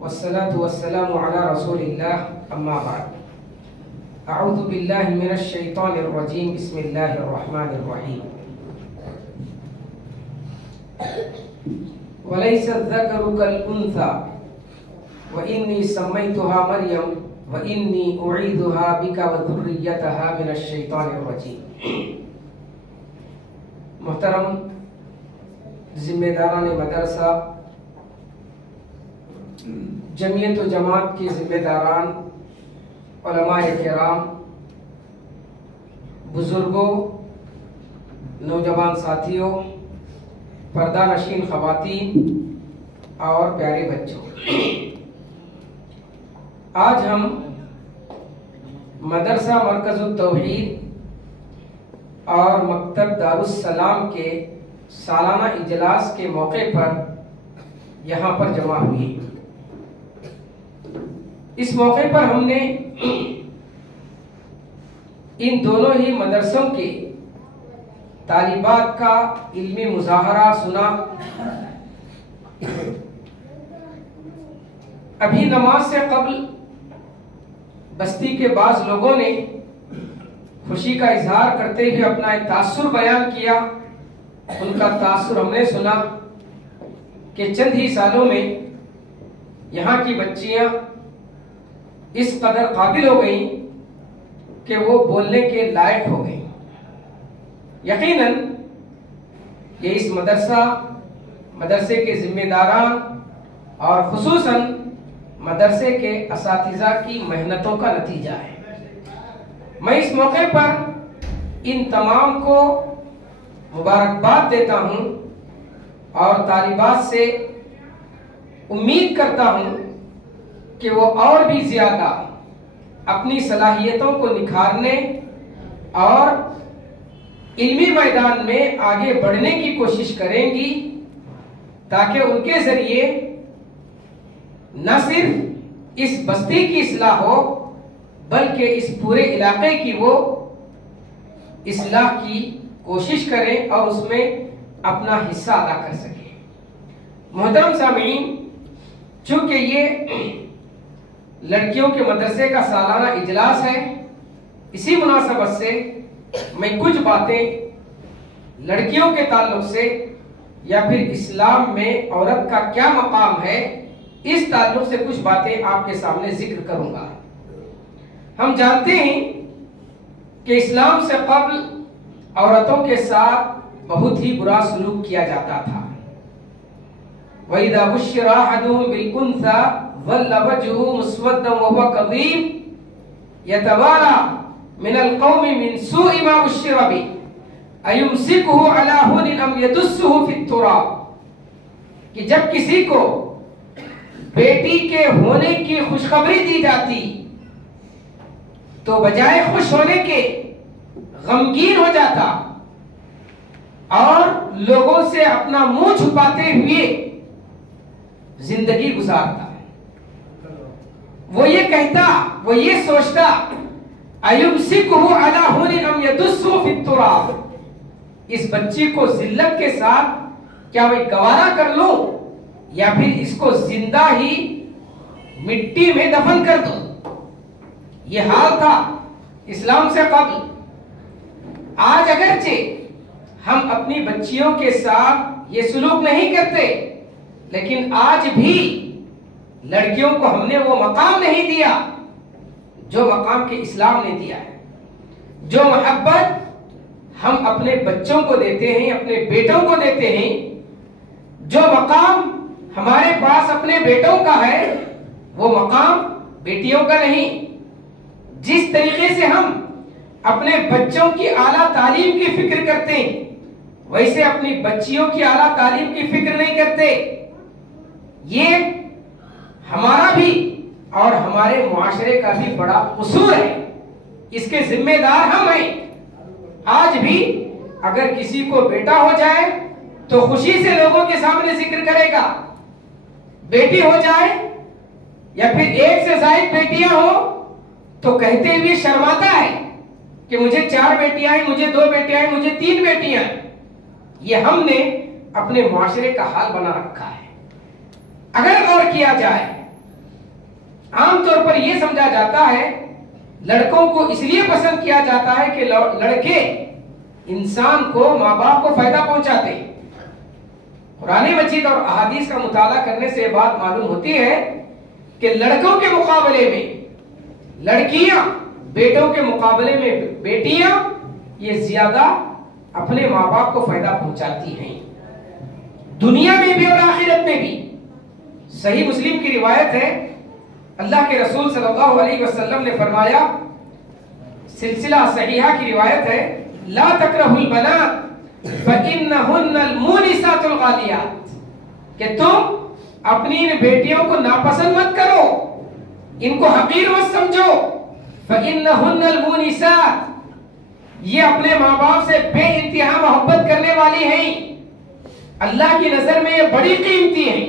والصلاة والسلام على رسول الله أما بعد أعوذ بالله من الشيطان الرجيم بسم الله الرحمن الرحيم وليس الذكر كالأنثى وإني سميتها مريم وإني أعيذها بك وذريتها من الشيطان الرجيم. محترم ذمہ داران مدرسہ، جمعیت و جماعت کے ذمہ داران، علماء کرام، بزرگوں، نوجوان ساتھیوں، پردہ نشین خواتین اور پیارے بچوں، آج ہم مدرسہ مرکز التوحید اور مکتب دارالسلام کے سالانہ اجلاس کے موقع پر یہاں پر جمع ہوئے. اس موقع پر ہم نے ان دونوں ہی مدرسوں کے طالبات کا علمی مظاہرہ سنا. ابھی نماز سے قبل بستی کے بعض لوگوں نے خوشی کا اظہار کرتے ہوئے اپنا ایک تاثر بیان کیا. ان کا تاثر ہم نے سنا کہ چند ہی سالوں میں یہاں کی بچیاں اس قدر قابل ہو گئیں کہ وہ بولنے کے لائق ہو گئیں. یقیناً یہ اس مدرسے کے ذمہ داران اور خصوصاً مدرسے کے اساتذہ کی محنتوں کا نتیجہ ہے. میں اس موقع پر ان تمام کو مبارکباد دیتا ہوں اور طالبات سے امید کرتا ہوں کہ وہ اور بھی زیادہ اپنی صلاحیتوں کو نکھارنے اور علمی میدان میں آگے بڑھنے کی کوشش کریں گی تاکہ ان کے ذریعے نہ صرف اس بستی کی اصلاح ہو بلکہ اس پورے علاقے کی وہ اصلاح کی کوشش کریں اور اس میں اپنا حصہ ادا کر سکیں. محترم سامعین، چونکہ یہ لڑکیوں کے مدرسے کا سالانہ اجلاس ہے، اسی مناسبت سے میں کچھ باتیں لڑکیوں کے تعلق سے یا پھر اسلام میں عورت کا کیا مقام ہے اس تعلق سے کچھ باتیں آپ کے سامنے ذکر کروں گا. ہم جانتے ہیں کہ اسلام سے قبل عورتوں کے ساتھ بہت ہی برا سلوک کیا جاتا تھا. وَإِذَا بُشِّرَ أَحَدُهُم بِالْأُنثَىٰ ظَلَّ وَجْهُهُ مُسْوَدًّا وَهُوَ كَظِيمٌ يَتَوَارَىٰ مِنَ الْقَوْمِ مِنْ سُوءِ مَا بُشِّرَ بِهِ أَيُمْسِكُهُ عَلَىٰ هُنٍ أَمْ يَدُسُّهُ فِي التُّرَابِ. کہ جب کسی کو بیٹی کے ہونے کی خوشخبری دی جاتی تو بجائے خوش ہونے کے غمگین ہو جاتا اور لوگوں سے اپنا منہ چھپاتے ہوئے زندگی گزارتا. وہ یہ کہتا، وہ یہ سوچتا اَيُمْسِكُهُ عَلَىٰ هُنٍ أَمْ يَدُسُّهُ فِي التُّرَابِ، اس بچی کو ذلت کے ساتھ کیا میں گوارا کر لوں یا پھر اس کو زندہ ہی مٹی میں دفن کر دوں. یہ حال تھا اسلام سے قبل. آج اگرچہ ہم اپنی بچیوں کے ساتھ یہ سلوک نہیں کرتے لیکن آج بھی لڑکیوں کو ہم نے وہ مقام نہیں دیا جو مقام کے اسلام نے دیا ہے. جو محبت ہم اپنے بچوں کو دیتے ہیں، اپنے بیٹوں کو دیتے ہیں، جو مقام ہمارے پاس اپنے بیٹوں کا ہے وہ مقام بیٹیوں کا نہیں. جس طریقے سے ہم اپنے بچوں کی اعلیٰ تعلیم کی فکر کرتے ہیں ویسے اپنی بچیوں کی اعلیٰ تعلیم کی فکر نہیں کرتے. یہ ہمارا بھی اور ہمارے معاشرے کا بھی بڑا قصور ہے. اس کے ذمہ دار ہم ہیں. آج بھی اگر کسی کو بیٹا ہو جائے تو خوشی سے لوگوں کے سامنے ذکر کرے گا. بیٹی ہو جائے یا پھر ایک سے زائد بیٹیاں ہو تو کہتے ہوئے شرماتا ہے کہ مجھے 4 بیٹیاں ہیں، مجھے 2 بیٹیاں ہیں، مجھے 3 بیٹیاں ہیں. یہ ہم نے اپنے معاشرے کا حال بنا رکھا ہے. اگر غور کیا جائے عام طور پر یہ سمجھا جاتا ہے لڑکوں کو اس لیے پسند کیا جاتا ہے کہ لڑکے انسان کو، ماں باپ کو فائدہ پہنچاتے ہیں۔ قرآن مجید اور احادیث کا مطالعہ کرنے سے یہ بات معلوم ہوتی ہے کہ لڑکوں کے مقابلے میں لڑکیاں، بیٹوں کے مقابلے میں بیٹیاں یہ زیادہ اپنے ماں باپ کو فائدہ پہنچاتی ہیں، دنیا میں بھی اور آخرت میں بھی۔ صحیح مسلم کی روایت ہے، اللہ کے رسول صلی اللہ علیہ وسلم نے فرمایا، سلسلہ صحیحہ کی روایت ہے، لا تکرہوا البنات فإنہن المونسات الغالیات، کہ تم اپنی ان بیٹیوں کو ناپسند مت کرو، ان کو حقیر مت سمجھو، فإنہن المونسات، یہ اپنے ماں باپ سے بے انتہا محبت کرنے والی ہیں، اللہ کی نظر میں یہ بڑی قیمتی ہیں۔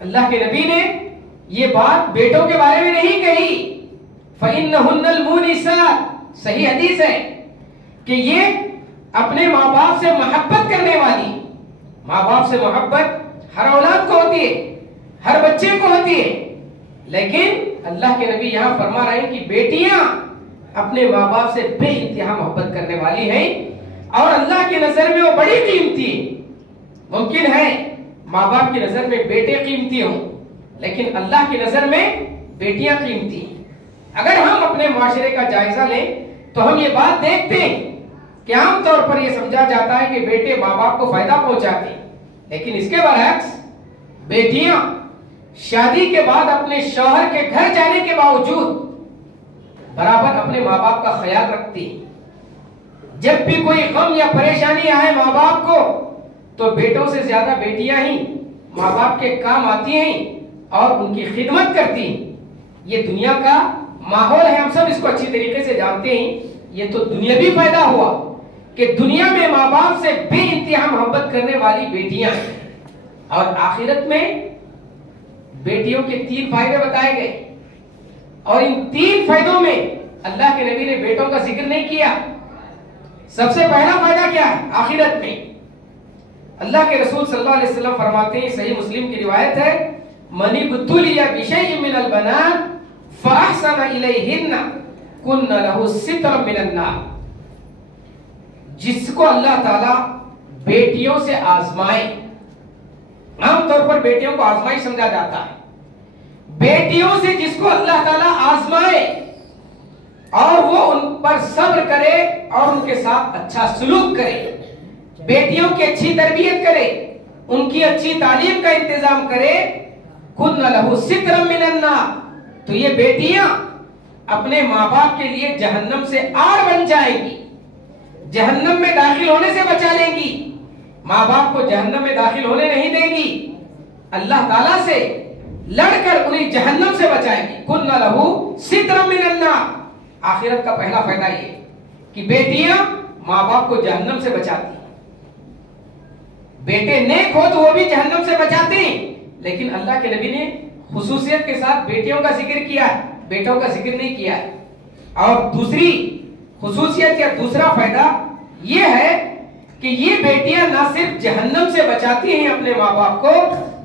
اللہ کے نبی نے یہ بات بیٹوں کے بارے میں نہیں کہی، فإنہن المونسات، صحیح حدیث ہے کہ یہ اپنے ماں باپ سے محبت کرنے والی۔ ماں باپ سے محبت ہر اولاد کو ہوتی ہے، ہر بچے کو ہوتی ہے، لیکن اللہ کے نبی یہاں فرما رہے ہیں کہ بیٹیاں اپنے ماں باپ سے بے انتہا محبت کرنے والی ہیں اور اللہ کی نظر میں وہ بڑی قیمتی ہیں۔ ممکن ہے ماں باپ کی نظر میں بیٹے قیمتی ہوں، لیکن اللہ کی نظر میں بیٹیاں قیمتی ہیں۔ اگر ہم اپنے معاشرے کا جائزہ لیں تو ہم یہ بات دیکھتے ہیں کہ عام طور پر یہ سمجھا جاتا ہے کہ بیٹے ماں باپ کو فائدہ پہنچاتے ہیں، لیکن اس کے برعکس بیٹیاں شادی کے بعد اپنے شوہر کے گھر جانے کے باوجود برابر اپنے ماں باپ کا خیال رکھتی ہیں۔ جب بھی کوئی غم یا پریشانی آئے ماں باپ کو تو بیٹوں سے زیادہ بیٹیاں ہی ماں باپ کے کام آتی ہیں اور ان کی خدمت کرتی ہیں۔ یہ دنیا کا ماحول ہے، ہم سب اس کو اچھی طریقے سے جانتے ہیں۔ یہ تو دنیاوی فائدہ ہوا کہ دنیا میں ماں باپ سے بے انتہا محبت کرنے والی بیٹیاں ہیں، اور آخرت میں بیٹیوں کے 3 فائدے بتائے گئے، اور ان 3 فائدوں میں اللہ کے نبی نے بیٹوں کا ذکر نہیں کیا۔ سب سے پہلا فائدہ کیا ہے؟ آخرت میں اللہ کے رسول صلی اللہ علیہ وسلم فرماتے ہیں، صحیح مسلم کی روایت ہے، من ابتلی بشیء من البنات فاحسن الیہن کن لہ سترا من النار، جس کو اللہ تعالی بیٹیوں سے آزمائے۔ عام طور پر بیٹیوں کو آزمائی سمجھا جاتا ہے، بیٹیوں سے جس کو اللہ تعالی آزمائے اور وہ ان پر صبر کرے اور ان کے ساتھ اچھا سلوک کرے، بیٹیوں کی اچھی تربیت کرے، ان کی اچھی تعلیم کا انتظام کرے، کن لہ سترا من النار، تو یہ بیٹیاں اپنے ماں باپ کے لیے جہنم سے آڑ بن جائیں گی، جہنم میں داخل ہونے سے بچا لیں گی، ماں باپ کو جہنم میں داخل ہونے نہیں دیں گی، اللہ تعالیٰ سے لڑ کر انہیں جہنم سے بچائیں گی۔ کن لہ سترا من النار، آخرت کا پہلا فائدہ یہ کہ بیٹیاں ماں باپ کو جہنم سے بچاتی ہیں۔ بیٹے نیک ہو تو وہ بھی جہنم سے بچاتے ہیں، لیکن اللہ کے نبی نے خصوصیت کے ساتھ بیٹیوں کا ذکر کیا ہے، بیٹوں کا ذکر نہیں کیا ہے۔ اور دوسری خصوصیت یا دوسرا فائدہ یہ ہے کہ یہ بیٹیاں نہ صرف جہنم سے بچاتی ہیں اپنے ماں باپ کو،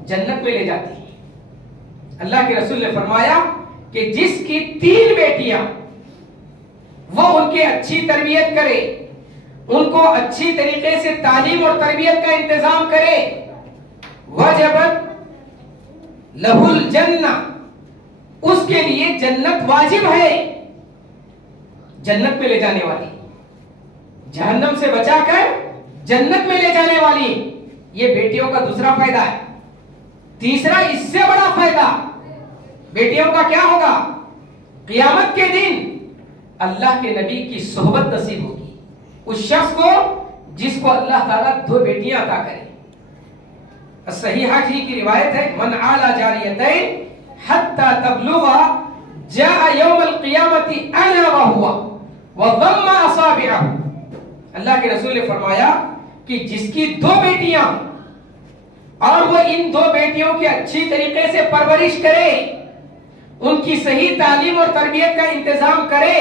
جنت میں لے جاتی ہیں۔ اللہ کے رسول نے فرمایا کہ جس کی 3 بیٹیاں وہ ان کی اچھی تربیت کرے، ان کو اچھی طریقے سے تعلیم اور تربیت کا انتظام کرے، وجبت لہ الجنہ، اس کے لیے جنت واجب ہے، جنت میں لے جانے والی، جہنم سے بچا کر جنت میں لے جانے والی، یہ بیٹیوں کا دوسرا فائدہ ہے۔ تیسرا اس سے بڑا فائدہ بیٹیوں کا کیا ہوگا؟ قیامت کے دن اللہ کے نبی کی صحبت نصیب ہوگی اس شخص کو جس کو اللہ تعالیٰ 2 بیٹیاں عطا کرے۔ صحیحہ کی روایت ہے، من عالی جاریتین حتی تبلغ جاء یوم القیامت انا وہوا وضم اصابعہ۔ اللہ کے رسول نے فرمایا کہ جس کی 2 بیٹیاں اور وہ ان 2 بیٹیوں کی اچھی طریقے سے پرورش کرے، ان کی صحیح تعلیم اور تربیت کا انتظام کرے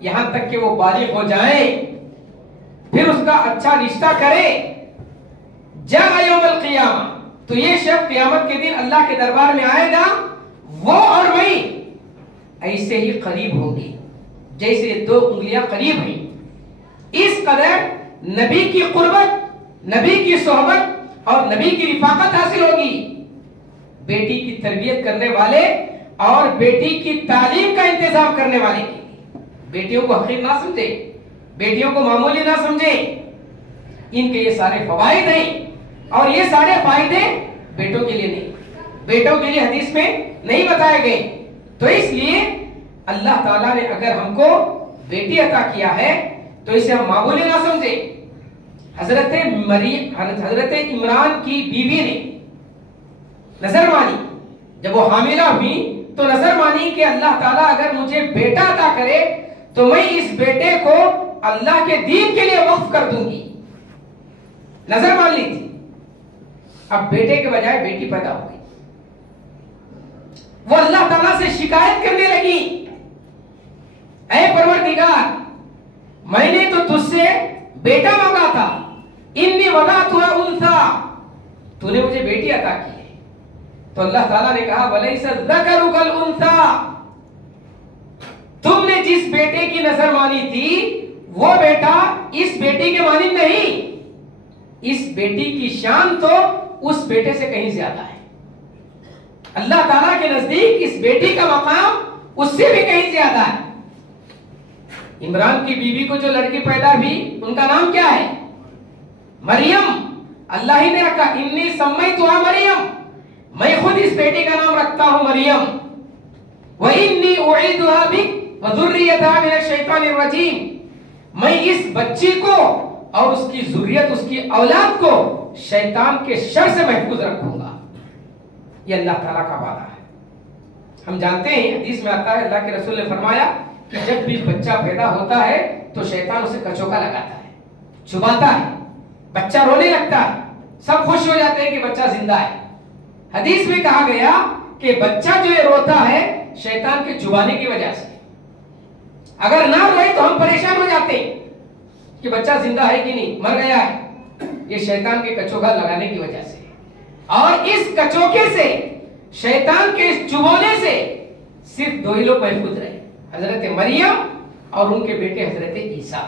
یہاں تک کہ وہ بالغ ہو جائیں، پھر اس کا اچھا رشتہ کرے، جاء یوم القیامہ، تو یہ شخص قیامت کے دن اللہ کے دربار میں آئے گا، وہ اور میں ایسے ہی قریب ہوگی جیسے دو انگلیاں قریب ہیں. اس قدر نبی کی قربت، نبی کی صحبت اور نبی کی رفاقت حاصل ہوگی. بیٹی کی تربیت کرنے والے اور بیٹی کی تعلیم کا انتظام کرنے والے کی بیٹیوں کو حقیر نہ سمجھے، بیٹیوں کو معمولی نہ سمجھے. ان کے یہ سارے فوائد ہیں اور یہ سارے فائدے بیٹوں کے لیے نہیں، بیٹوں کے لیے حدیث میں نہیں بتائے گئے. تو اس لیے اللہ تعالیٰ نے اگر ہم کو بیٹی عطا کیا ہے تو اسے ہم معمولی نہ سمجھے. حضرت عمران کی بیوی نے نظر مانی، جب وہ حاملہ ہوئی تو نظر مانی کہ اللہ تعالیٰ اگر مجھے بیٹا عطا کرے تو میں اس بیٹے کو اللہ کے دین کے لیے وقف کر دوں گی. نظر مان لی تھی. اب بیٹے کے بجائے بیٹی پیدا ہو گئی. وہ اللہ تعالیٰ سے شکایت کرنے لگی، اے پروردگار میں نے تو تجھ سے بیٹا مانگا تھا، انی وضعتها انثى، تو نے مجھے بیٹی عطا کی ہے. تو اللہ تعالیٰ نے کہا ولیس الذکر کالانثى، تم نے جس بیٹے کی نظر مانی تھی وہ بیٹا اس بیٹی کے مانند نہیں. اس بیٹی کی شان تو اس بیٹے سے کہیں زیادہ ہے. اللہ تعالیٰ کے نزدیک اس بیٹی کا مقام اس سے بھی کہیں زیادہ ہے. عمران کی بیوی کو جو لڑکی پیدا ہوئی ان کا نام کیا ہے؟ مریم. اللہ ہی نے رکھا، انی سمیتها مریم، میں خود اس بیٹی کا نام رکھتا ہوں مریم. وَإِنِّي أُعِيدُهَا بِكَ وَذُرِّيَّتَهَا مِنَ الشَّيْطَانِ الرَّجِيمِ، میں اس بچی کو اور اس کی ذریت، اس کی اولاد کو شیطان کے شر سے محفوظ رکھوں گا. یہ اللہ تعالیٰ کا وعدہ ہے. ہم جانتے ہیں حدیث میں آتا ہے اللہ کے رسول نے فرمایا کہ جب بھی بچہ پیدا ہوتا ہے تو شیطان اسے کچوکا لگاتا ہے، چباتا ہے، بچہ رونے لگتا ہے، سب خوش ہو جاتے ہیں کہ بچہ زندہ ہے. حدیث میں کہا گیا کہ بچہ جو روتا ہے شیطان کے چبانے کی وجہ سے. اگر نہ روئے تو ہم پریشان ہو جاتے ہیں کہ بچہ زندہ ہے کہ نہیں، مر گیا ہے. یہ شیطان کے کچوکا لگانے کی وجہ سے. اور اس کچوکے سے، شیطان کے اس چبونے سے صرف دو ہی لوگ محفوظ رہے، حضرت مریم اور ان کے بیٹے حضرت عیسیٰ.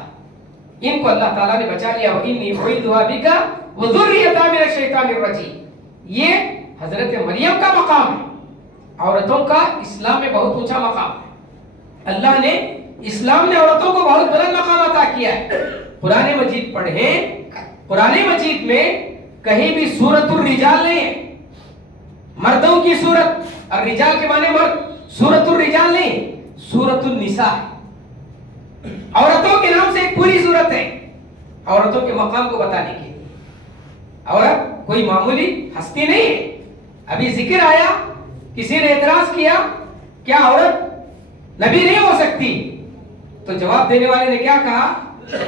ان کو اللہ تعالیٰ نے بچا لیا. وَإِنِّي أُعِيدُهَا بِكَ وَذُرِّيَّتَهَا مِنَ الشَّيْطَانِ الرَّجِيمِ. یہ حضرت مریم کا مقام ہے. عورتوں کا اسلام میں بہت اونچا مقام ہے. اللہ نے اسلام نے عورتوں کو بہت بلند مقام عطا کیا ہے. قرآن مجید پڑھیں، قرآن مجید میں کہیں بھی سورۃ الرجال نہیں ہے، مردوں کی سورت، الرجال کے معنی مرد، سورۃ الرجال نہیں، سورۃ النساء ہے. عورتوں کے نام سے ایک پوری سورت ہے عورتوں کے مقام کو بتانے کے لیے. عورت کوئی معمولی ہستی نہیں ہے. ابھی ذکر آیا، کسی نے اعتراض کیا کیا عورت نبی نہیں ہو سکتی؟ تو جواب دینے والے نے کیا کہا؟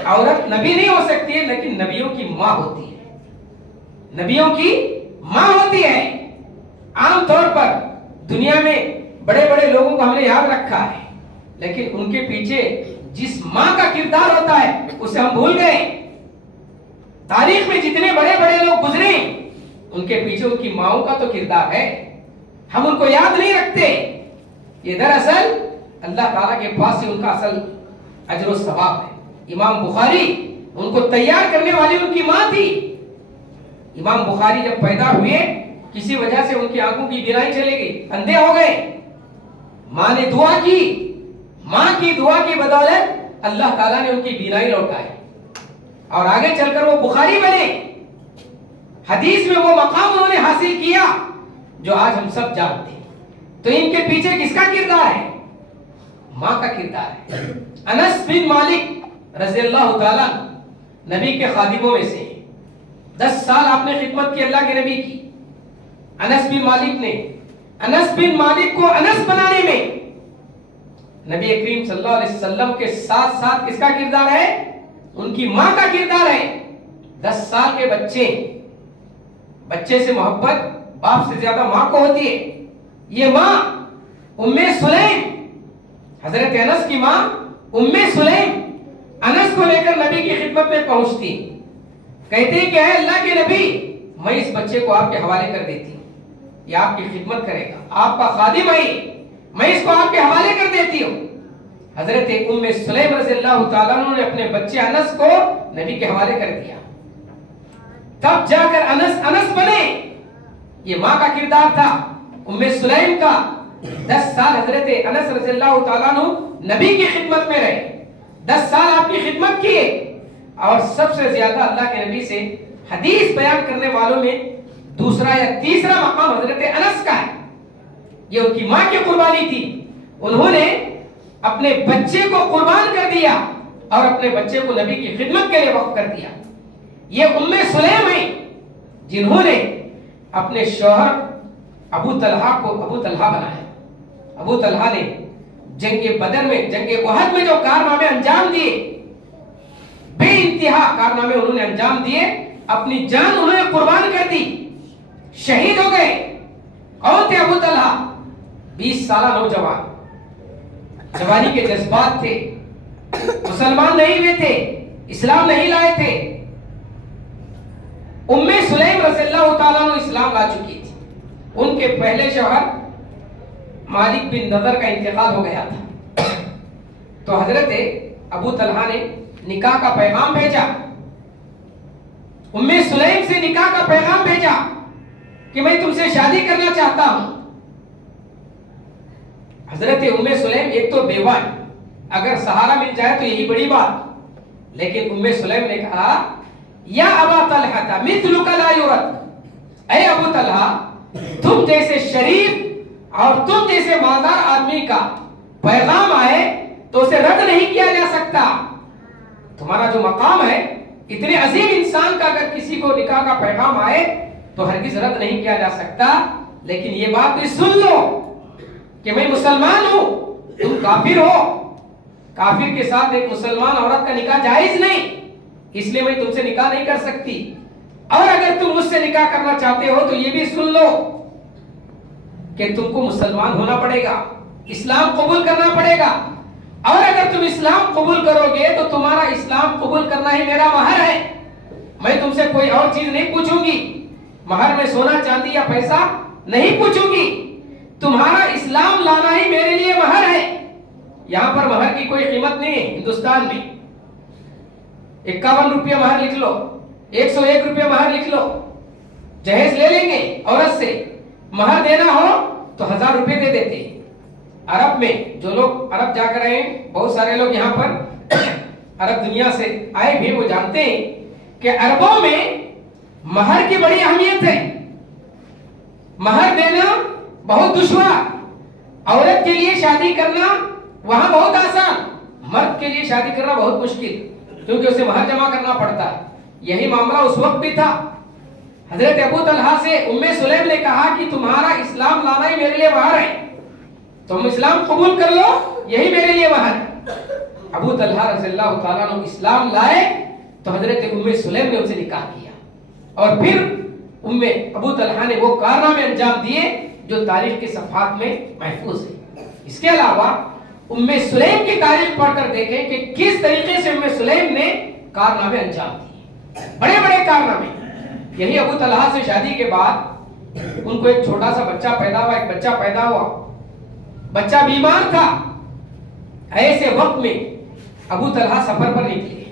عورت نبی نہیں ہو سکتی ہے لیکن نبیوں کی ماں ہوتی ہے، نبیوں کی ماں ہوتی ہے. عام طور پر دنیا میں بڑے بڑے لوگوں کو ہم نے یاد رکھا ہے لیکن ان کے پیچھے جس ماں کا کردار ہوتا ہے اسے ہم بھول گئے. تاریخ میں جتنے بڑے بڑے لوگ گزرے ان کے پیچھے ان کی ماؤں کا تو کردار ہے، ہم ان کو یاد نہیں رکھتے. یہ دراصل اللہ تعالیٰ کے پاس سے ان کا اصل اجر و ثواب ہے. امام بخاری ان کو تیار کرنے والی ان کی ماں تھی. امام بخاری جب پیدا ہوئے کسی وجہ سے ان کی آنکھوں کی بینائی چلے گئی، اندھے ہو گئے. ماں نے دعا کی، ماں کی دعا کی بدولت اللہ تعالیٰ نے ان کی بینائی لوٹائی اور آگے چل کر وہ بخاری بنے. حدیث میں وہ مقام انہوں نے حاصل کیا جو آج ہم سب جانتے ہیں. تو ان کے پیچھے کس کا کردار ہے؟ ماں کا کردار ہے. انس بن مالک رضی اللہ تعالیٰ نبی کے خادموں میں سے 10 سال آپ نے خدمت کی اللہ کے نبی کی. انس بن مالک نے، انس بن مالک کو انس بنانے میں نبی کریم صلی اللہ علیہ وسلم کے ساتھ ساتھ کس کا کردار ہے؟ ان کی ماں کا کردار ہے. 10 سال کے بچے سے محبت باپ سے زیادہ ماں کو ہوتی ہے. یہ ماں ام سلیم، حضرت انس کی ماں ام سلیم انس کو لے کر نبی کی خدمت میں پہنچتی، کہتے ہیں کہ اے اللہ کے نبی میں اس بچے کو آپ کے حوالے کر دیتی. یہ آپ کی خدمت کرے گا، آپ کا خادم ہے، میں اس کو آپ کے حوالے کر دیتی ہوں۔ حضرت ام سلیم رضی اللہ تعالیٰ عنہ نے اپنے بچے انس کو نبی کے حوالے کر دیا، تب جا کر انس بنے۔ یہ ماں کا کردار تھا ام سلیم کا۔ 10 سال حضرت انس رضی اللہ تعالیٰ عنہ نبی کی خدمت میں رہے، 10 سال آپ کی خدمت کیے، اور سب سے زیادہ اللہ کے نبی سے حدیث بیان کرنے والوں میں دوسرا یا تیسرا مقام حضرت انس کا ہے۔ یہ ان کی ماں کی قربانی تھی، انہوں نے اپنے بچے کو قربان کر دیا اور اپنے بچے کو نبی کی خدمت کے لیے وقف کر دیا۔ یہ ام سلیم ہیں جنہوں نے اپنے شوہر ابو طلحہ کو ابو طلحہ بنایا۔ ابو طلحہ نے جنگ بدر میں، جنگ احد میں جو کارنامے انجام دیے، بے انتہا کارنامے انہوں نے انجام دیے، اپنی جان انہوں نے قربان کر دی، شہید ہو گئے۔ کون تھے ابو طلحہ؟ 20 سالہ نوجوان، جوانی کے جذبات تھے، مسلمان نہیں ہوئے تھے، اسلام نہیں لائے تھے۔ ام سلیم رضی اللہ تعالیٰ عنہ اسلام لا چکی تھی، ان کے پہلے شوہر مالک بن نضر کا انتقال ہو گیا تھا، تو حضرت ابو طلحہ نے نکاح کا پیغام بھیجا، ام سلیم سے نکاح کا پیغام بھیجا کہ میں تم سے شادی کرنا چاہتا ہوں۔ حضرت ام سلیم ایک تو بیوہ، اگر سہارا مل جائے تو یہی بڑی بات، لیکن ام سلیم نے کہا یا ابا طلحہ مثلک لا یرد، اے ابو طلحہ تم جیسے شریف اور تم جیسے مالدار آدمی کا پیغام آئے تو اسے رد نہیں کیا جا سکتا۔ تمہارا جو مقام ہے، اتنے عظیم انسان کا اگر کسی کو نکاح کا پیغام آئے تو ہرگز رد نہیں کیا جا سکتا، لیکن یہ بات بھی سن لو کہ میں مسلمان ہوں، تم کافر ہو، کافر کے ساتھ ایک مسلمان عورت کا نکاح جائز نہیں، اس لیے میں تم سے نکاح نہیں کر سکتی، اور اگر تم مجھ سے نکاح کرنا چاہتے ہو تو یہ بھی سن لو کہ تم کو مسلمان ہونا پڑے گا، اسلام قبول کرنا پڑے گا، اور اگر تم اسلام قبول کرو گے تو تمہارا اسلام قبول کرنا ہی میرا مہر ہے، میں تم سے کوئی اور چیز نہیں پوچھوں گی، مہر میں سونا چاندی یا پیسہ نہیں پوچھوں گی، تمہارا اسلام لانا ہی میرے لیے مہر ہے۔ یہاں پر مہر کی کوئی قیمت نہیں ہے، ہندوستان میں 51 روپیہ مہر لکھ لو، 101 روپیہ مہر لکھ لو، جہیز لے لیں گے عورت سے، مہر دینا ہو تو 1000 روپے دے دیتے۔ عرب میں جو لوگ عرب جا کر آئے ہیں، بہت سارے لوگ یہاں پر عرب دنیا سے آئے بھی، وہ جانتے ہیں کہ عربوں میں مہر کی بڑی اہمیت ہے، مہر دینا بہت دشوار، عورت کے لیے شادی کرنا وہاں بہت آسان، مرد کے لیے شادی کرنا بہت مشکل، کیونکہ اسے مہر جمع کرنا پڑتا ہے۔ یہی معاملہ اس وقت بھی تھا۔ حضرت ابو طلحہ سے ام سلیم نے کہا کہ تمہارا اسلام لانا ہی میرے لیے مہر ہے، تم اسلام قبول کر لو، یہی میرے لیے مہر ہے۔ ابو طلحہ رضی اللہ تعالیٰ عنہ اسلام لائے تو حضرت ام سلیم نے ان سے نکاح کیا، اور پھر ابو طلحہ نے وہ کارنامے انجام دیے جو تاریخ کے صفحات میں محفوظ ہے۔ اس کے علاوہ ام سلیم کی تاریخ پڑھ کر دیکھیں کہ کس طریقے سے ام سلیم نے کارنامے انجام دیے، بڑے بڑے کارنامے۔ یہی ابو طلحہ سے شادی کے بعد ان کو ایک چھوٹا سا بچہ پیدا ہوا، ایک بچہ پیدا ہوا، بچہ بیمار تھا۔ ایسے وقت میں ابو طلحہ سفر پر نکلے،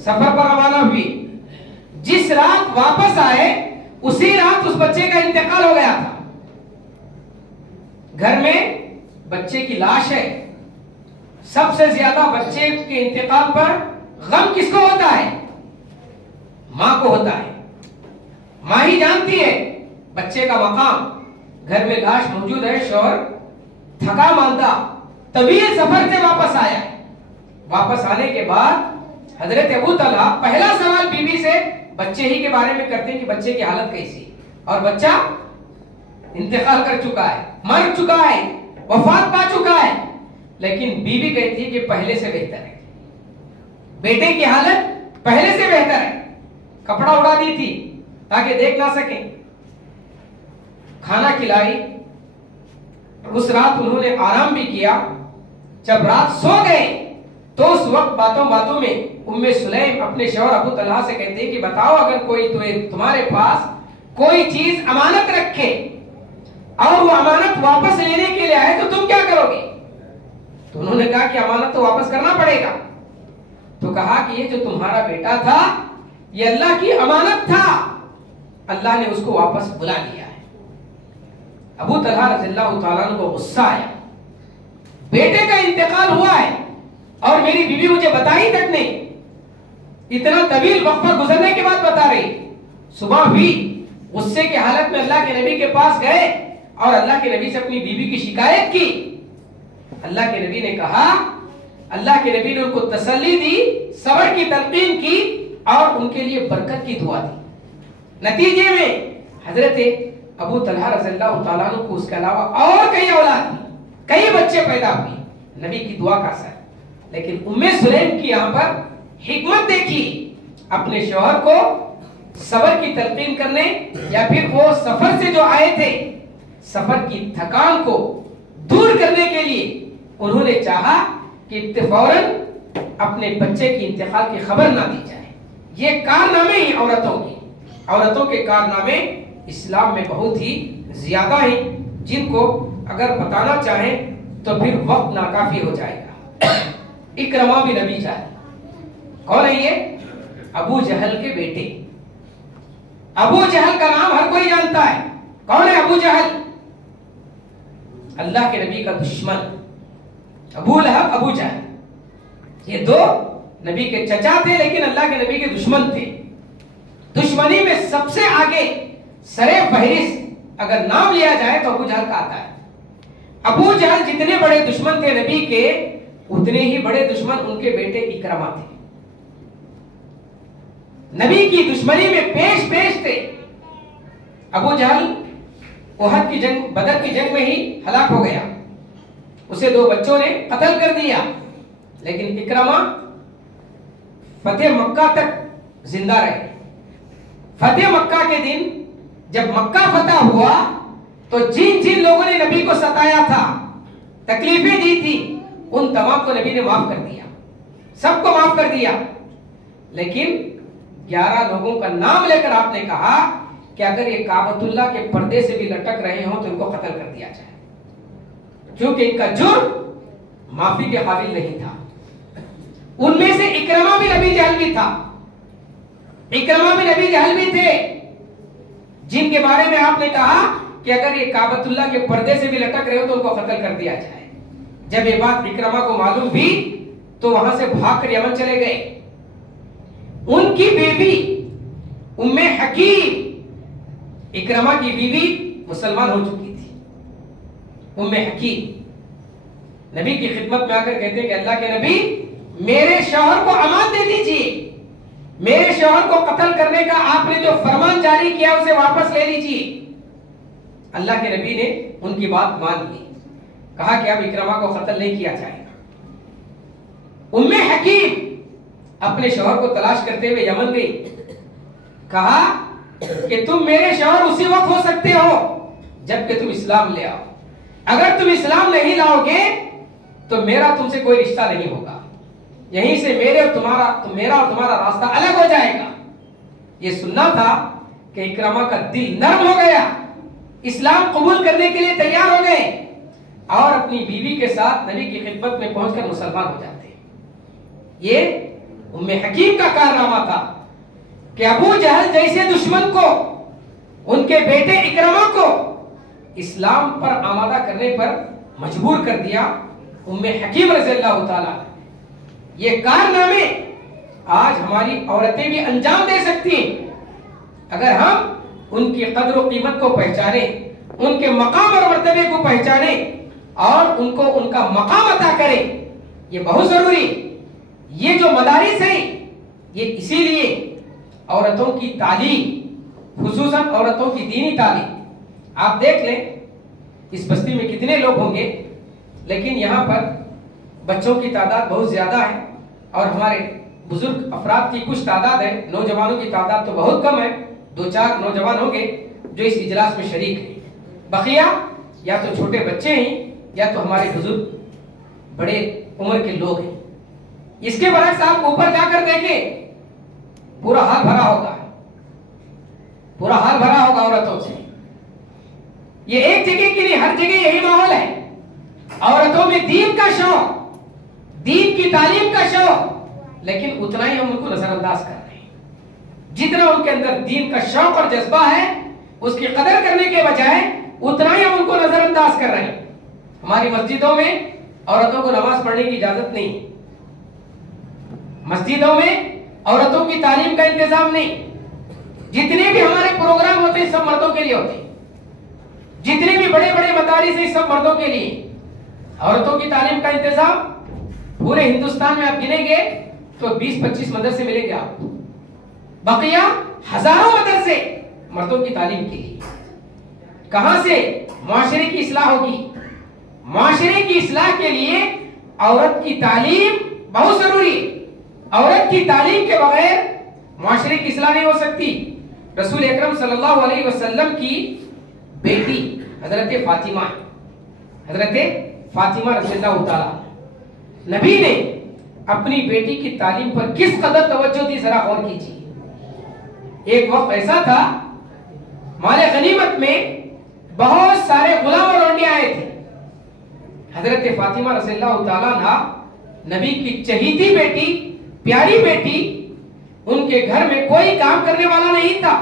سفر پر روانہ ہوئی، جس رات واپس آئے اسی رات اس بچے کا انتقال ہو گیا تھا۔ گھر میں بچے کی لاش ہے، سب سے زیادہ بچے کے انتقال پر غم کس کو ہوتا ہے؟ ماں کو ہوتا ہے، ماں ہی جانتی ہے بچے کا مقام۔ گھر میں لاش موجود ہے، شوہر تھکا ماندہ طویل سفر سے واپس آیا، واپس آنے کے بعد حضرت ابو طلحہ پہلا سوال بیوی سے بچے ہی کے بارے میں کرتے ہیں کہ بچے کی حالت کیسی، اور بچہ انتقال کر چکا ہے، مر چکا ہے، وفات پا چکا ہے، لیکن بیوی کہتی ہے کہ پہلے سے بہتر ہے، بیٹے کی حالت پہلے سے بہتر ہے، کپڑا اڑا دی تھی تاکہ دیکھ نہ سکیں، کھانا کھلائی، اس رات انہوں نے آرام بھی کیا۔ جب رات سو گئے تو اس وقت باتوں باتوں میں ام سلیم اپنے شوہر ابو طلحہ سے کہتے ہیں کہ بتاؤ اگر کوئی تمہارے پاس کوئی چیز امانت رکھے اور وہ امانت واپس لینے کے لیے آئے تو تم کیا کرو گے؟ تو انہوں نے کہا کہ امانت تو واپس کرنا پڑے گا. تو کہا کہ یہ جو تمہارا بیٹا تھا یہ اللہ کی امانت تھا, اللہ نے اس کو واپس بلا لیا ہے. ابو طلحہ رضی اللہ تعالیٰ عنہ کو غصہ آیا, بیٹے کا انتقال ہوا ہے اور میری بیوی مجھے بتائی تک نہیں, اتنا طویل وقفہ گزرنے کے بعد بتا رہی. صبح بھی غصے کی حالت میں اللہ کے نبی کے پاس گئے اور اللہ کے نبی سے اپنی بیوی کی شکایت کی. اللہ کے نبی نے کہا, اللہ کے نبی نے ان کو تسلی دی, صبر کی تلقین کی اور ان کے لیے برکت کی دعا دی. نتیجے میں حضرت ابو طلحہ رضی اللہ تعالیٰ عنہ کو اس کے علاوہ اور کئی اولاد ہوئی, کئی بچے پیدا ہوئے نبی کی دعا کا اثر. لیکن ام سلیم کی یہاں پر حکمت دیکھی, اپنے شوہر کو صبر کی تلقین کرنے یا پھر وہ سفر سے جو آئے تھے سفر کی تھکان کو دور کرنے کے لیے انہوں نے چاہا کہ فوراً اپنے بچے کی انتقال کی خبر نہ دی جائے. یہ کارنامے ہی عورتوں کے کارنامے اسلام میں بہت ہی زیادہ ہیں, جن کو اگر بتانا چاہیں تو پھر وقت ناکافی ہو جائے گا. اکرمہ بن ابی جہل کون ہے؟ یہ ابو جہل کے بیٹے. ابو جہل کا نام ہر کوئی جانتا ہے. کون ہے ابو جہل؟ اللہ کے نبی کا دشمن. ابو لہب, ابو جہل, یہ دو نبی کے چچا تھے لیکن اللہ کے نبی کے دشمن تھے. دشمنی میں سب سے آگے سرے فہرست اگر نام لیا جائے تو ابو جہل کا آتا ہے. ابو جہل جتنے بڑے دشمن تھے نبی کے, اتنے ہی بڑے دشمن ان کے بیٹے اکرمہ تھے. نبی کی دشمنی میں پیش تھے. ابو جہل احد کی جنگ, بدر کی جنگ میں ہی ہلاک ہو گیا, اسے دو بچوں نے قتل کر دیا. لیکن اکرمہ فتح مکہ تک زندہ رہے. فتح مکہ کے دن جب مکہ فتح ہوا تو جن لوگوں نے نبی کو ستایا تھا, تکلیفیں دی تھی, ان تمام کو نبی نے معاف کر دیا, سب کو معاف کر دیا. لیکن 11 لوگوں کا نام لے کر آپ نے کہا کہ اگر یہ کعبۃ اللہ کے پردے سے بھی لٹک رہے ہوں تو ان کو قتل کر دیا جائے, کیونکہ ان کا جرم معافی کے قابل نہیں تھا. ان میں سے اکرمہ بن ابی جہل بھی تھا. اکرمہ بن ابی جہل بھی تھے جن کے بارے میں آپ نے کہا کہ اگر یہ کعبۃ اللہ کے پردے سے بھی لٹک رہے ہو تو ان کو قتل کر دیا جائے. جب یہ بات اکرمہ کو معلوم ہوئی تو وہاں سے بھاگ کر یمن چلے گئے. ان کی بیوی ام حکیم, اکرمہ کی بیوی مسلمان ہو چکی تھی. ام حکیم نبی کی خدمت میں آ کر کہتے ہیں کہ اللہ کے نبی میرے شوہر کو امان دے دیجیے, میرے شوہر کو قتل کرنے کا آپ نے جو فرمان جاری کیا اسے واپس لے لیجیے. اللہ کے نبی نے ان کی بات مان لی, کہا کہ اب اکرمہ کو قتل نہیں کیا جائے گا. ام حکیم اپنے شوہر کو تلاش کرتے ہوئے یمن گئی, کہا کہ تم میرے شوہر اسی وقت ہو سکتے ہو جب کہ تم اسلام لے آؤ. اگر تم اسلام نہیں لاؤ گے تو میرا تم سے کوئی رشتہ نہیں ہوگا, یہیں سے میرا اور تمہارا راستہ الگ ہو جائے گا. یہ سننا تھا کہ اکرمہ کا دل نرم ہو گیا, اسلام قبول کرنے کے لیے تیار ہو گئے اور اپنی بیوی کے ساتھ نبی کی خدمت میں پہنچ کر مسلمان ہو جاتے. یہ ام حکیم کا کارنامہ تھا کہ ابو جہل جیسے دشمن کو, ان کے بیٹے اکرمہ کو اسلام پر آمادہ کرنے پر مجبور کر دیا ام حکیم رضی اللہ تعالیٰ. یہ کارنامے آج ہماری عورتیں بھی انجام دے سکتی ہیں اگر ہم ان کی قدر و قیمت کو پہچانیں, ان کے مقام اور مرتبے کو پہچانیں اور ان کو ان کا مقام عطا کریں. یہ بہت ضروری. یہ جو مدارس ہیں یہ اسی لیے عورتوں کی تعلیم, خصوصاً عورتوں کی دینی تعلیم, آپ دیکھ لیں اس بستی میں کتنے لوگ ہوں گے لیکن یہاں پر بچوں کی تعداد بہت زیادہ ہے اور ہمارے بزرگ افراد کی کچھ تعداد ہے, نوجوانوں کی تعداد تو بہت کم ہے, 2-4 نوجوان ہوں گے جو اس اجلاس میں شریک ہیں. بقیہ یا تو چھوٹے بچے ہیں یا تو ہمارے بزرگ بڑے عمر کے لوگ ہیں. اس کے برعکس آپ اوپر جا کر دیکھیں پورا حال بھرا ہوگا عورتوں سے. یہ ایک جگہ کے لیے ہر جگہ یہی ماحول ہے. عورتوں میں دین کا شوق, دین کی تعلیم کا شوق, لیکن اتنا ہی ہم ان کو نظر انداز کر رہے ہیں. جتنا ان کے اندر دین کا شوق اور جذبہ ہے اس کی قدر کرنے کے بجائے اتنا ہی ہم ان کو نظر انداز کر رہے ہیں. ہماری مسجدوں میں عورتوں کو نماز پڑھنے کی اجازت نہیں, مسجدوں میں عورتوں کی تعلیم کا انتظام نہیں. جتنے بھی ہمارے پروگرام ہوتے ہیں سب مردوں کے لیے ہوتے ہیں, جتنے بھی بڑے بڑے مدارس ہیں سب مردوں کے لیے. عورتوں کی تعلیم کا انتظام پورے ہندوستان میں آپ گنیں گے تو 20-25 مدرسے ملیں گے آپ کو, بقیہ ہزاروں مدرسے مردوں کی تعلیم کے لیے. کہاں سے معاشرے کی اصلاح ہوگی؟ معاشرے کی اصلاح کے لیے عورت کی تعلیم بہت ضروری ہے. عورت کی تعلیم کے بغیر معاشرے کی اصلاح نہیں ہو سکتی. رسول اکرم صلی اللہ علیہ وسلم کی بیٹی حضرت فاطمہ, حضرت فاطمہ رضی اللہ تعالیٰ, نبی نے اپنی بیٹی کی تعلیم پر کس قدر توجہ دی ذرا غور کیجیے. ایک وقت ایسا تھا مال غنیمت میں بہت سارے غلام اور لونڈیاں آئے تھے. حضرت فاطمہ رضی اللہ تعالیٰ عنہ نبی کی چہیتی بیٹی, پیاری بیٹی, ان کے گھر میں کوئی کام کرنے والا نہیں تھا.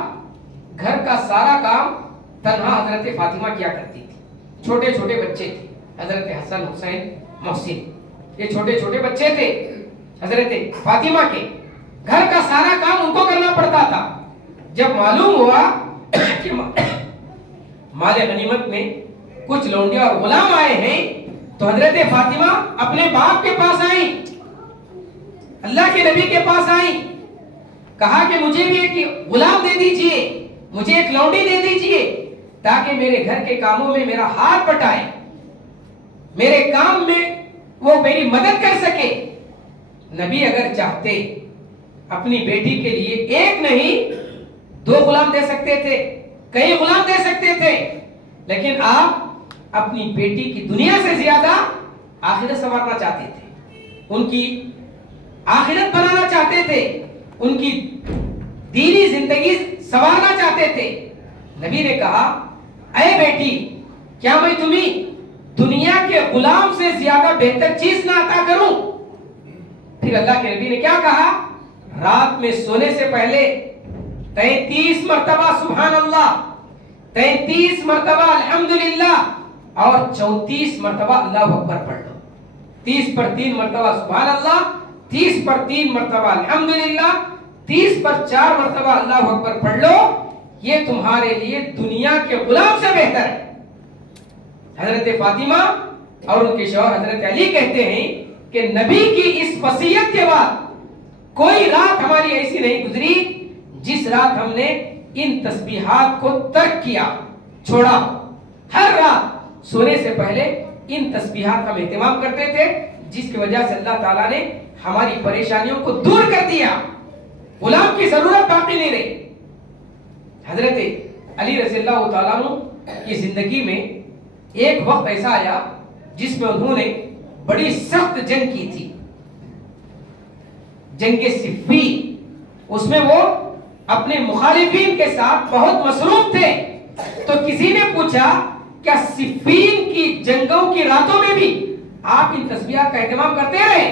گھر کا سارا کام تنہا حضرت فاطمہ کیا کرتی تھی. چھوٹے چھوٹے بچے تھے, حضرت حسن, حسین, محسن, یہ چھوٹے چھوٹے بچے تھے حضرت فاطمہ کے. گھر کا سارا کام ان کو کرنا پڑتا تھا. جب معلوم ہوا کہ مال غنیمت میں کچھ لونڈیاں اور غلام آئے ہیں تو حضرت فاطمہ اپنے باپ کے پاس آئیں, اللہ کے نبی کے پاس آئیں, کہا کہ مجھے بھی ایک غلام دے دیجئے, مجھے ایک لونڈی دے دیجئے تاکہ میرے گھر کے کاموں میں میرا ہاتھ بٹائے, میرے کام میں وہ میری مدد کر سکے. نبی اگر چاہتے اپنی بیٹی کے لیے ایک نہیں 2 غلام دے سکتے تھے, کئی غلام دے سکتے تھے, لیکن آپ اپنی بیٹی کی دنیا سے زیادہ آخرت سنوارنا چاہتے تھے, ان کی آخرت بنانا چاہتے تھے, ان کی دینی زندگی سنوارنا چاہتے تھے. نبی نے کہا اے بیٹی کیا میں تمہیں دنیا کے غلام سے زیادہ بہتر چیز نہ عطا کروں؟ پھر اللہ کے نبی نے کیا کہا؟ رات میں سونے سے پہلے 33 مرتبہ سبحان اللہ, 33 مرتبہ الحمدللہ اور 34 مرتبہ اللہ اکبر پڑھ لو. 30 پر 3 مرتبہ سبحان اللہ, 30 پر 3 مرتبہ الحمدللہ, 30 پر 4 مرتبہ اللہ اکبر پڑھ لو. یہ تمہارے لیے دنیا کے غلام سے بہتر ہے. حضرت فاطمہ اور ان کے شوہر حضرت علی کہتے ہیں کہ نبی کی اس وصیت کے بعد کوئی رات ہماری ایسی نہیں گزری جس رات ہم نے ان تسبیحات کو ترک کیا, چھوڑا. ہر رات سونے سے پہلے ان تسبیحات کا اہتمام کرتے تھے, جس کی وجہ سے اللہ تعالیٰ نے ہماری پریشانیوں کو دور کر دیا, غلام کی ضرورت باقی نہیں رہی. حضرت علی رضی اللہ تعالیٰ عنہ کی زندگی میں ایک وقت ایسا آیا جس میں انہوں نے بڑی سخت جنگ کی تھی, جنگ صفین. اس میں وہ اپنے مخالفین کے ساتھ بہت مصروف تھے. تو کسی نے پوچھا کیا صفین کی جنگوں کی راتوں میں بھی آپ ان تسبیحات کا اہتمام کرتے رہے؟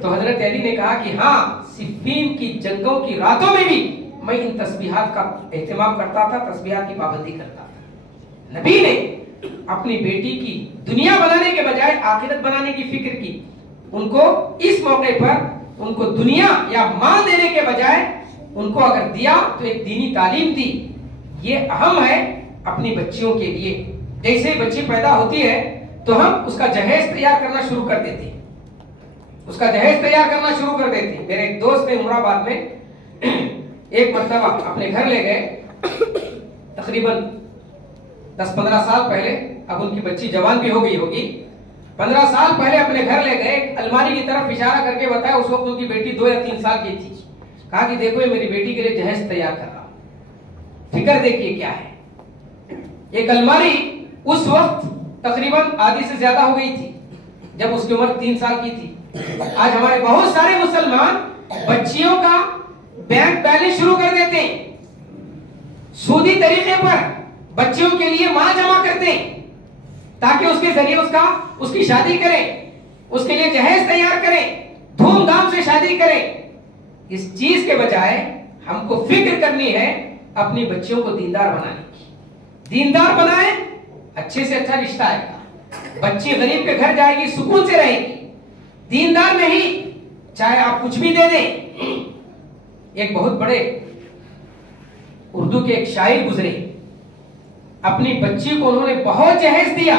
تو حضرت علی نے کہا کہ ہاں, صفین کی جنگوں کی راتوں میں بھی میں ان تسبیحات کا اہتمام کرتا تھا, تسبیحات کی پابندی کرتا تھا. نبی نے اپنی بیٹی کی دنیا بنانے کے بجائے آخرت بنانے کی فکر کی. ان کو اس موقع پر ان کو دنیا یا مال دینے کے بجائے ان کو اگر دیا تو ایک دینی تعلیم دی. یہ اہم ہے اپنی بچیوں کے لیے. جیسے بچی پیدا ہوتی ہے تو ہم اس کا جہیز تیار کرنا شروع کر دیتے ہیں, اس کا جہیز تیار کرنا شروع کر دیتے ہیں. میرے ایک دوست نے عمر آباد میں ایک مرتبہ اپنے گھر لے گئے, تقریباً 10-15 سال پہلے, اب ان کی بچی جوان بھی ہو گئی ہوگی, 15 سال پہلے اپنے گھر لے گئے, الماری کی طرف اشارہ کر کے بتایا, اس وقت ان کی بیٹی 2 یا 3 سال کی تھی. کہا کہ دیکھو یہ میری بیٹی کے لیے جہیز تیار کر رہا ہوں, فکر دیکھیے کیا ہے. ایک الماری اس وقت تقریباً آدھی سے زیادہ ہو گئی تھی جب اس کی عمر 3 سال کی تھی. آج ہمارے بہت سارے مسلمان بچیوں کا بینک بیلنس شروع کر دیتے ہیں, سودی طریقے پر بچیوں کے لیے مال جمع کرتے ہیں تاکہ اس کے ذریعے اس کی شادی کریں، اس کے لیے جہیز تیار کریں، دھوم دھام سے شادی کریں. اس چیز کے بجائے ہم کو فکر کرنی ہے اپنی بچیوں کو دیندار بنانے کی. دیندار بنائیں، اچھے سے اچھا رشتہ آئے گا. بچی غریب کے گھر جائے گی، سکون سے رہے گی. دیندار نہیں چاہے آپ کچھ بھی دے دیں. ایک بہت بڑے اردو کے ایک شاعر گزرے، اپنی بچی کو انہوں نے بہت جہیز دیا،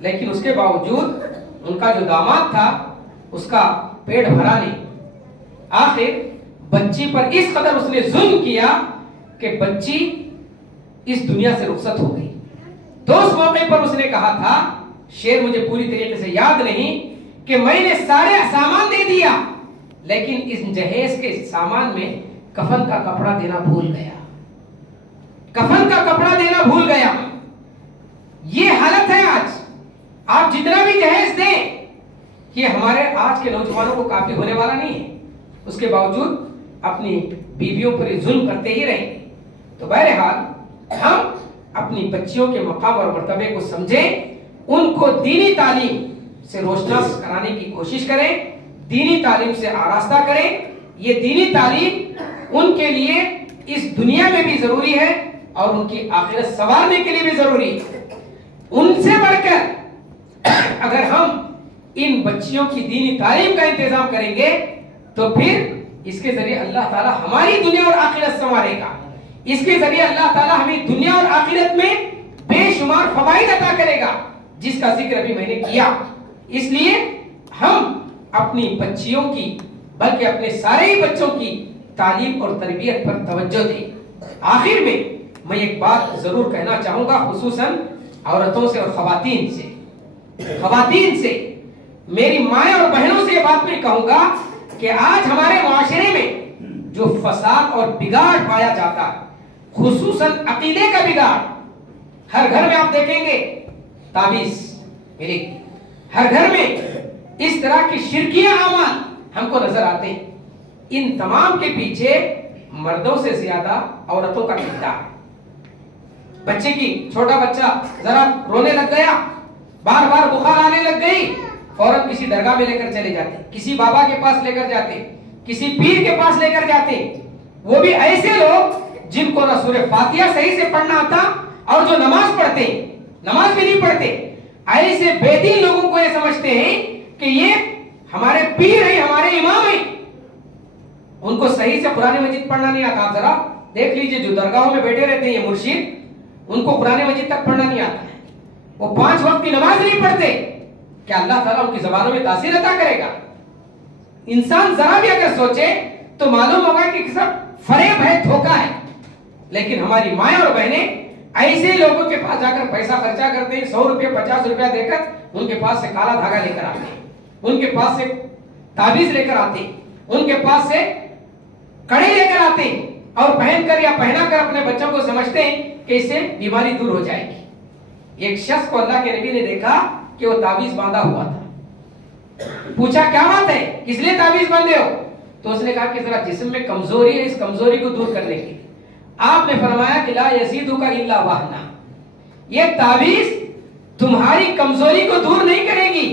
لیکن اس کے باوجود ان کا جو داماد تھا اس کا پیٹ بھرا نہیں. آخر بچی پر اس قدر اس نے ظلم کیا کہ بچی اس دنیا سے رخصت ہو گئی. تو اس موقع پر اس نے کہا تھا، شعر مجھے پوری طریقے سے یاد نہیں، کہ میں نے سارے سامان دے دیا لیکن اس جہیز کے سامان میں کفن کا کپڑا دینا بھول گیا. کفن کا کپڑا دینا بھول گیا. یہ حالت ہے آج. آپ جتنا بھی جہیز دیں، یہ ہمارے آج کے نوجوانوں کو کافی ہونے والا نہیں ہے. اس کے باوجود اپنی بیویوں پر ظلم کرتے ہی رہیں گے. تو بہرحال ہم اپنی بچیوں کے مقام اور مرتبے کو سمجھیں، ان کو دینی تعلیم سے روشناس کرانے کی کوشش کریں، دینی تعلیم سے آراستہ کریں. یہ دینی تعلیم ان کے لیے اس دنیا میں بھی ضروری ہے اور ان کی آخرت سنوارنے کے لیے بھی ضروری ہے. ان سے بڑھ کر اگر ہم ان بچیوں کی دینی تعلیم کا انتظام کریں گے تو پھر اس کے ذریعے اللہ تعالی ہماری دنیا اور آخرت سنوارے گا. اس کے ذریعے اللہ تعالی ہمیں دنیا اور آخرت میں بے شمار فوائد عطا کرے گا، جس کا ذکر ابھی میں نے کیا. اس لیے ہم اپنی بچیوں کی بلکہ اپنے سارے ہی بچوں کی تعلیم اور تربیت پر توجہ دیں. آخر میں ایک بات ضرور کہنا چاہوں گا، خصوصاً عورتوں سے اور خواتین سے میری مائیں اور بہنوں سے یہ بات میں کہوں گا کہ آج ہمارے معاشرے میں جو فساد اور بگاڑ پایا جاتا ہے، خصوصاً عقیدے کا بگاڑ. ہر گھر میں آپ دیکھیں گے تعویذ ملے گی، ہر گھر میں اس طرح کی شرکیہ اعمال ہم کو نظر آتے ہیں. ان تمام کے پیچھے مردوں سے زیادہ عورتوں کا کردار. بچے کی چھوٹا بچہ ذرا رونے لگ گیا، بار بار بخار آنے لگ گئی، فوراً کسی درگاہ میں لے کر چلے جاتے، کسی بابا کے پاس لے کر جاتے، کسی پیر کے پاس لے کر جاتے. وہ بھی ایسے لوگ جن کو نہ سورہ فاتحہ صحیح سے پڑھنا آتا اور جو نماز پڑھتے، نماز بھی نہیں پڑھتے. ایسے بے دین لوگوں کو یہ سمجھتے ہیں کہ یہ ہمارے پیر ہیں، ہمارے امام ہیں. ان کو صحیح سے قرآن مجید پڑھنا نہیں آتا. آپ ذرا دیکھ لیجئے جو درگاہوں میں بیٹھے رہتے ہیں یہ مرشد، ان کو قرآن مجید تک پڑھنا نہیں آتا ہے. وہ 5 وقت کی نماز نہیں پڑھتے. کیا اللہ تعالیٰ ان کی زبانوں میں تاثیر عطا کرے گا؟ انسان ذرا بھی اگر سوچے تو معلوم ہوگا کہ سب فریب ہے، دھوکہ ہے. لیکن ہماری مائیں اور بہنیں ایسے لوگوں کے پاس جا کر پیسہ خرچہ کرتے ہیں، 100 روپے 50 روپیہ دے کر ان کے پاس سے کالا دھاگا لے کر آتے ہیں، ان کے پاس سے تعویذ لے کر آتے ہیں، ان کے پاس سے کڑے لے کر آتے ہیں اور پہن کر یا پہنا کر اپنے بچوں کو سمجھتے ہیں کہ اس سے بیماری دور ہو جائے گی. ایک شخص کو اللہ کے نبی نے دیکھا کہ وہ تعویذ باندھا ہوا تھا. پوچھا کیا بات ہے، کس لیے تعویذ باندھے ہو؟ تو اس نے کہا کہ ذرا جسم میں کمزوری ہے، اس کمزوری کو دور کرنے کے لیے. آپ نے فرمایا کہ لا یزیدک الا وہنا، یہ تعویذ تمہاری کمزوری کو دور نہیں کرے گی،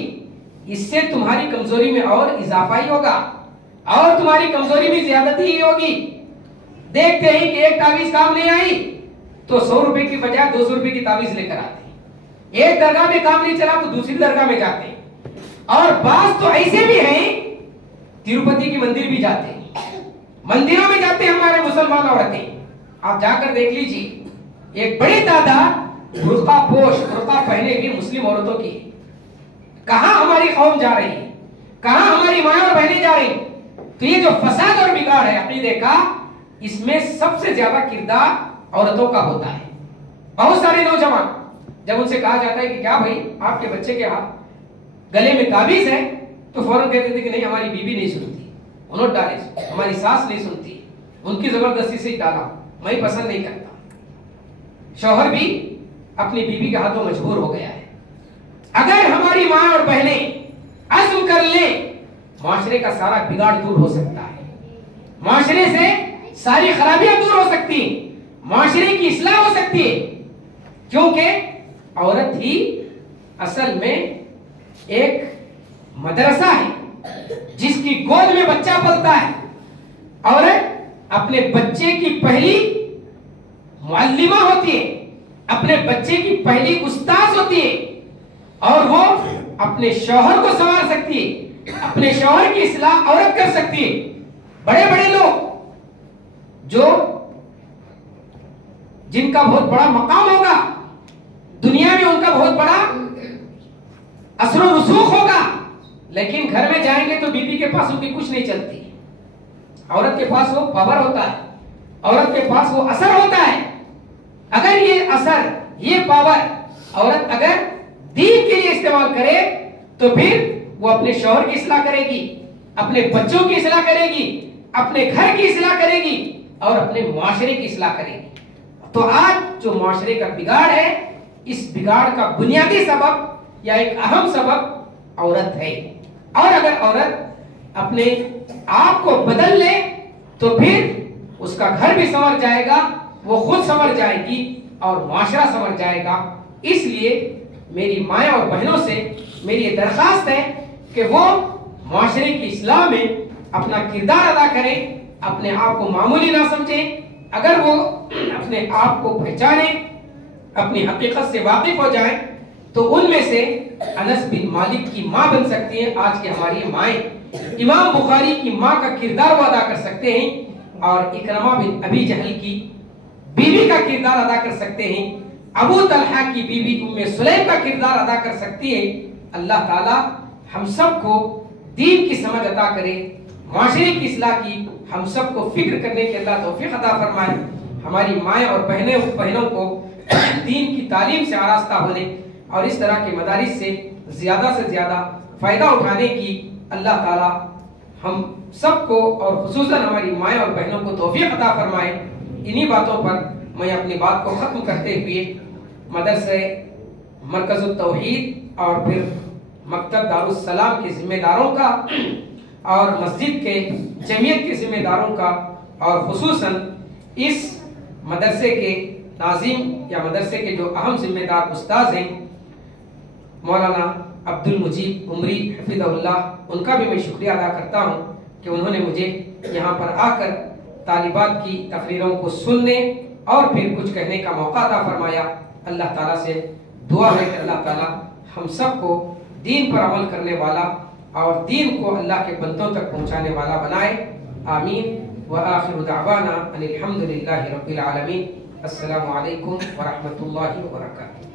اس سے تمہاری کمزوری میں اور اضافہ ہی ہوگا اور تمہاری کمزوری بھی زیادتی ہی ہوگی. دیکھتے ہیں کہ ایک تعویذ کام نہیں آئی تو 100 روپے کی بجائے 200 روپے کی تعویذ لے کر آتے ہیں. ایک درگاہ میں کام نہیں چلا تو دوسری درگاہ میں جاتے ہیں. اور بعض تو ایسے بھی ہیں تروپتی کی مندر بھی جاتے ہیں، مندروں میں جاتے ہیں ہمارے مسلمان عورتیں. آپ جا کر دیکھ لیجیے ایک بڑی تعداد برقع پوش، برقع پہنے ہوئی مسلم عورتوں کی. کہاں ہماری قوم جا رہی ہے، کہاں ہماری مائیں اور بہنیں جا رہی ہیں؟ تو یہ جو فساد اور بگاڑ ہے عقیدے کا، اس میں سب سے زیادہ کردار عورتوں کا ہوتا ہے. بہت سارے نوجوان جب ان سے کہا جاتا ہے کہ کیا بھائی آپ کے بچے کے ہاتھ گلے میں تعویذ ہے، تو فوراً کہتے تھے کہ نہیں ہماری بیوی نہیں سنتی، انہوں ڈالے، ہماری ساس نہیں سنتی، ان کی زبردستی سے ڈالا، میں پسند نہیں کرتا. شوہر بھی اپنی بیوی کے ہاتھوں مجبور ہو گیا ہے. اگر ہماری ماں اور بہنیں عزم کر لیں، معاشرے کا سارا بگاڑ دور ہو سکتا ہے، معاشرے سے ساری خرابیاں دور ہو سکتی ہیں، معاشرے کی اصلاح ہو سکتی ہے. کیونکہ عورت ہی اصل میں ایک مدرسہ ہے جس کی گود میں بچہ پلتا ہے. عورت اپنے بچے کی پہلی معلمہ ہوتی ہے, اپنے بچے کی پہلی استاذ ہوتی ہے, اور وہ اپنے شوہر کو سنوار سکتی ہے, اپنے شوہر کی اصلاح عورت کر سکتی ہے. بڑے بڑے لوگ جو جن کا بہت بڑا مقام ہوگا دنیا میں, ان کا بہت بڑا اثر و رسوخ ہوگا, لیکن گھر میں جائیں گے تو بیوی کے پاس ان کی کچھ نہیں چلتی. عورت کے پاس وہ پاور ہوتا ہے, عورت کے پاس وہ اثر ہوتا ہے. اگر یہ اثر, یہ پاور عورت اگر دین کے لیے استعمال کرے تو پھر وہ اپنے شوہر کی اصلاح کرے گی, اپنے بچوں کی اصلاح کرے گی, اپنے گھر کی اصلاح کرے گی, اور اپنے معاشرے کی اصلاح کرے گی. تو آج جو معاشرے کا بگاڑ ہے, اس بگاڑ کا بنیادی سبب یا ایک اہم سبب عورت ہے. اور اگر عورت اپنے آپ کو بدل لے تو پھر اس کا گھر بھی سنور جائے گا, وہ خود سنور جائے گی اور معاشرہ سنور جائے گا. اس لیے میری مائیں اور بہنوں سے میری یہ درخواست ہے کہ وہ معاشرے کی اصلاح میں اپنا کردار ادا کریں, اپنے آپ کو معمولی نہ سمجھیں. اگر وہ اپنے آپ کو پہچانیں, اپنی حقیقت سے واقف ہو جائیں, تو ان میں سے انس بن مالک کی ماں بن سکتی ہیں آج کی ہماری مائیں. امام بخاری کی ماں کا کردار وہ ادا کر سکتے ہیں, اور اکرمہ بن ابی جہل کی بیوی کا کردار ادا کر سکتے ہیں, ابو طلحہ کی بیوی ام سلیم کا کردار ادا کر سکتی ہے. اللہ تعالی ہم سب کو دین کی سمجھ عطا کرے, معاشرے کی اصلاح کی ہم سب کو فکر کرنے کے اللہ توفیق عطا فرمائے. ہماری مائیں اور بہنوں کو دین کی تعلیم سے آراستہ ہونے اور اس طرح کے مدارس سے زیادہ فائدہ اٹھانے کی اللہ تعالی ہم سب کو اور خصوصاً ہماری مائیں اور بہنوں کو توفیق عطا فرمائے. انہی باتوں پر میں اپنی بات کو ختم کرتے ہوئے مدرسہ مرکز التوحید اور پھر مکتب دارالسلام کے ذمہ داروں کا اور مسجد کے جمعیت کے ذمہ داروں کا اور خصوصاً اس مدرسے کے ناظم یا مدرسے کے جو اہم ذمہ دار استاذ ہیں مولانا عبد المجید عمری حفظہ اللہ, ان کا بھی میں شکریہ ادا کرتا ہوں کہ انہوں نے مجھے یہاں پر آ کر طالبات کی تقریروں کو سننے اور پھر کچھ کہنے کا موقع عطا فرمایا. اللہ تعالیٰ سے دعا ہے کہ اللہ تعالیٰ ہم سب کو دین پر عمل کرنے والا اور دین کو اللہ کے بندوں تک پہنچانے والا بنائے. آمین. وآخر دعوانا ان الحمد للہ رب العالمین. السلام علیکم ورحمۃ اللہ وبرکاتہ.